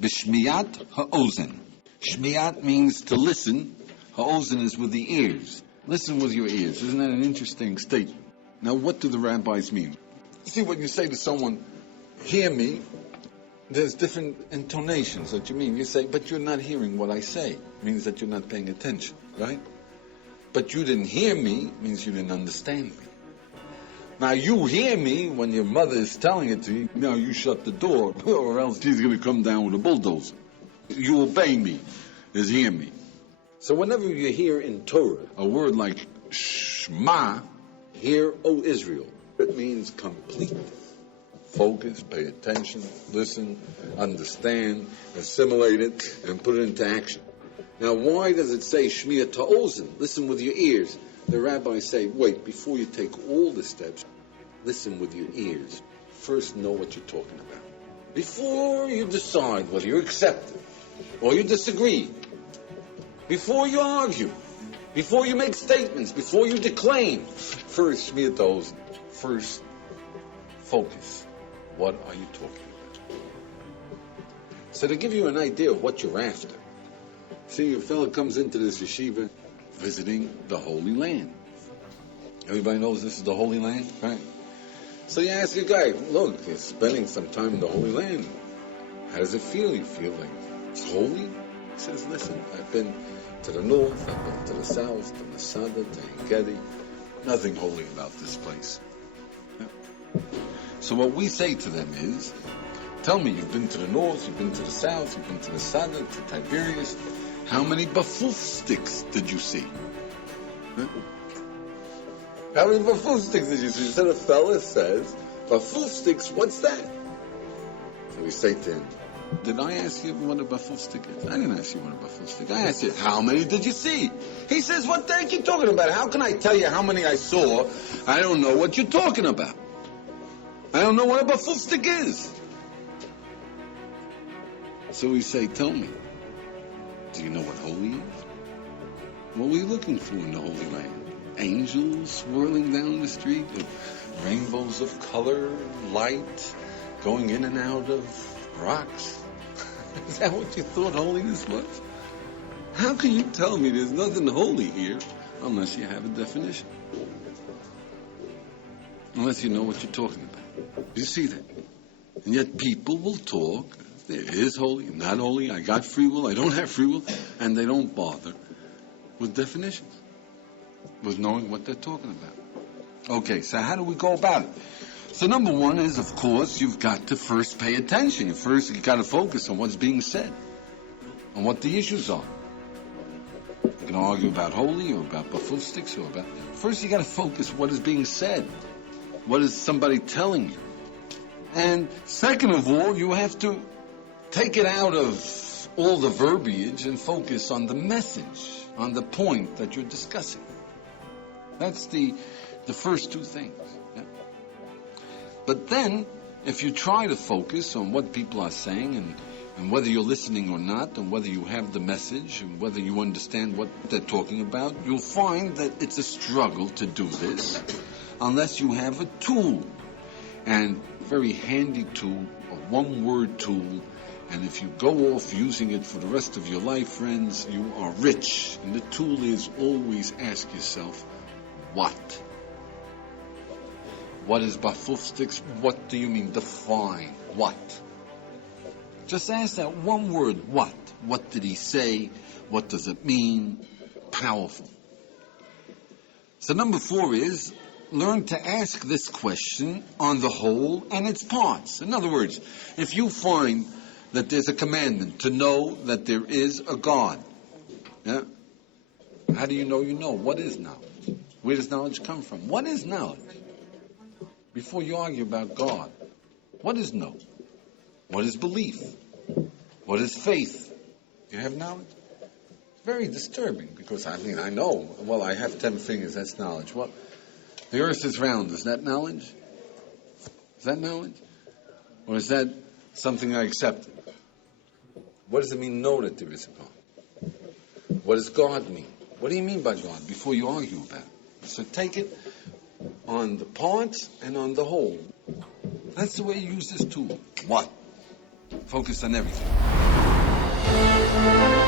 B'shmiyat ha'ozen. Shmiyat means to listen. Ha'ozen is with the ears. Listen with your ears. Isn't that an interesting statement? Now, what do the rabbis mean? See, when you say to someone, hear me, there's different intonations that you mean. You say, but you're not hearing what I say. It means that you're not paying attention, right? But you didn't hear me means you didn't understand me. Now, you hear me when your mother is telling it to you. Now, you shut the door, or else she's going to come down with a bulldozer. You obey me, is hear me. So whenever you hear in Torah a word like Shema, hear, O Israel, it means complete. Focus, pay attention, listen, understand, assimilate it, and put it into action. Now, why does it say Shmiya Ta'ozen? Listen with your ears. The rabbis say, wait, before you take all the steps, listen with your ears. First know what you're talking about. Before you decide whether you accept it or you disagree, before you argue, before you make statements, before you declaim, first Shmiya Ta'ozen. First, focus. What are you talking about? So to give you an idea of what you're after, see, a fellow comes into this yeshiva visiting the Holy Land. Everybody knows this is the Holy Land, right? So you ask your guy, look, you're spending some time in the Holy Land. How does it feel? You feel like it's holy? He says, listen, I've been to the north, I've been to the south, to Masada, to Engedi. Nothing holy about this place. Yeah. So what we say to them is, tell me, you've been to the north, you've been to the south, you've been to the Sada, to Tiberias. How many bafuf sticks did you see? Huh? How many bafuf sticks did you see? So the fella says, bafuf sticks, what's that? So we say to him, did I ask you what a bafuf stick is? I didn't ask you what a bafuf stick is. I asked you, how many did you see? He says, what the heck are you talking about? How can I tell you how many I saw? I don't know what you're talking about. I don't know what a bafuf stick is. So we say, tell me, do you know what holy is? What were you looking for in the Holy Land? Angels swirling down the street with rainbows of color, light, going in and out of rocks? Is that what you thought holiness was? How can you tell me there's nothing holy here unless you have a definition? Unless you know what you're talking about. You see that? And yet people will talk. There is holy, not holy, I got free will, I don't have free will, and they don't bother with definitions, with knowing what they're talking about. Okay, so how do we go about it? So number one is, of course, you've got to first pay attention. You've got to focus on what's being said, on what the issues are. You can argue about holy or about bafuf sticks or about... First, you got to focus what is being said. What is somebody telling you? And second of all, you have to take it out of all the verbiage and focus on the message, on the point that you're discussing. That's the first two things. Yeah? But then, if you try to focus on what people are saying and whether you're listening or not, and whether you have the message, and whether you understand what they're talking about, you'll find that it's a struggle to do this unless you have a tool, and a very handy tool, a one-word tool. And if you go off using it for the rest of your life, friends, you are rich. And the tool is always ask yourself, what? What is bafuf sticks? What do you mean? Define. What? Just ask that one word, what? What did he say? What does it mean? Powerful. So number 4 is, learn to ask this question on the whole and its parts. In other words, if you find that there's a commandment to know that there is a God, yeah? How do you know you know? What is knowledge? Where does knowledge come from? What is knowledge? Before you argue about God, what is know? What is belief? What is faith? You have knowledge? It's very disturbing because, I know, well, I have 10 fingers, that's knowledge. Well, the earth is round, is that knowledge? Is that knowledge? Or is that something I accepted? What does it mean, know that there is a God? What does God mean? What do you mean by God before you argue about it? So take it on the parts and on the whole. That's the way you use this tool. What? Focus on everything. Shalom.